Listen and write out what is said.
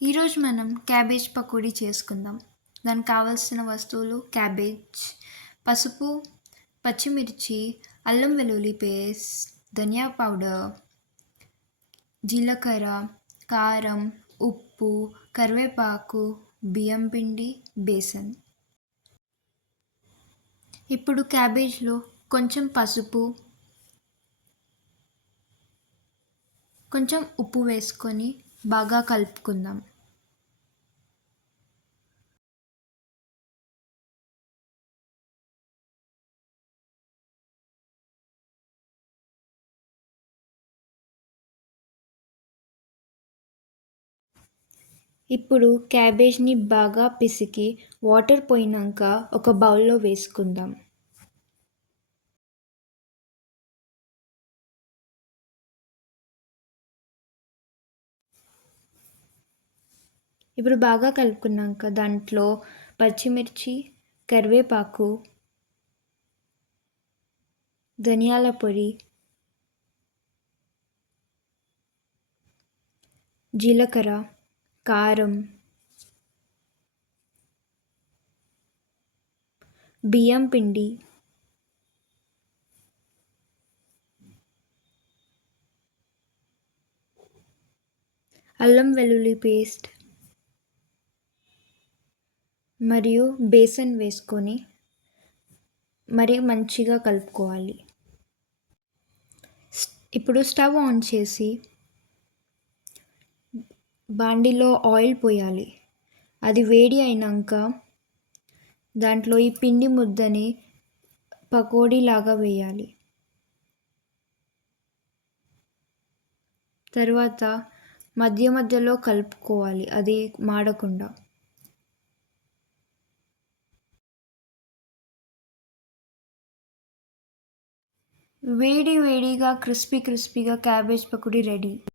ఈరోజు మనం క్యాబేజ్ పకోడీ చేసుకుందాం. దానికి కావాల్సిన వస్తువులు క్యాబేజ్, పసుపు, పచ్చిమిర్చి, అల్లం వెల్లుల్లి పేస్ట్, ధనియా పౌడర్, జీలకర్ర, కారం, ఉప్పు, కరివేపాకు, బియ్యం పిండి, బేసన్. ఇప్పుడు క్యాబేజ్లో కొంచెం పసుపు, కొంచెం ఉప్పు వేసుకొని బాగా కలుపుకుందాం. ఇప్పుడు క్యాబేజ్ని బాగా పిసికి వాటర్ పోయినాక ఒక బౌల్లో వేసుకుందాం. ఇప్పుడు బాగా కలుపుకున్నాక దాంట్లో పచ్చిమిర్చి, కరివేపాకు, ధనియాల పొడి, జీలకర్ర, కారం, బియ్యం పిండి, అల్లం వెల్లుల్లి పేస్ట్ మరియు బేసన్ వేసుకొని మరి మంచిగా కలుపుకోవాలి. ఇప్పుడు స్టవ్ ఆన్ చేసి బాండిలో ఆయిల్ పోయాలి. అది వేడి అయినాక దాంట్లో ఈ పిండి ముద్దని పకోడీలాగా వేయాలి. తర్వాత మధ్య మధ్యలో కలుపుకోవాలి, అది మాడకుండా. వేడి వేడిగా క్రిస్పీగా క్యాబేజ్ పకోడీ రెడీ.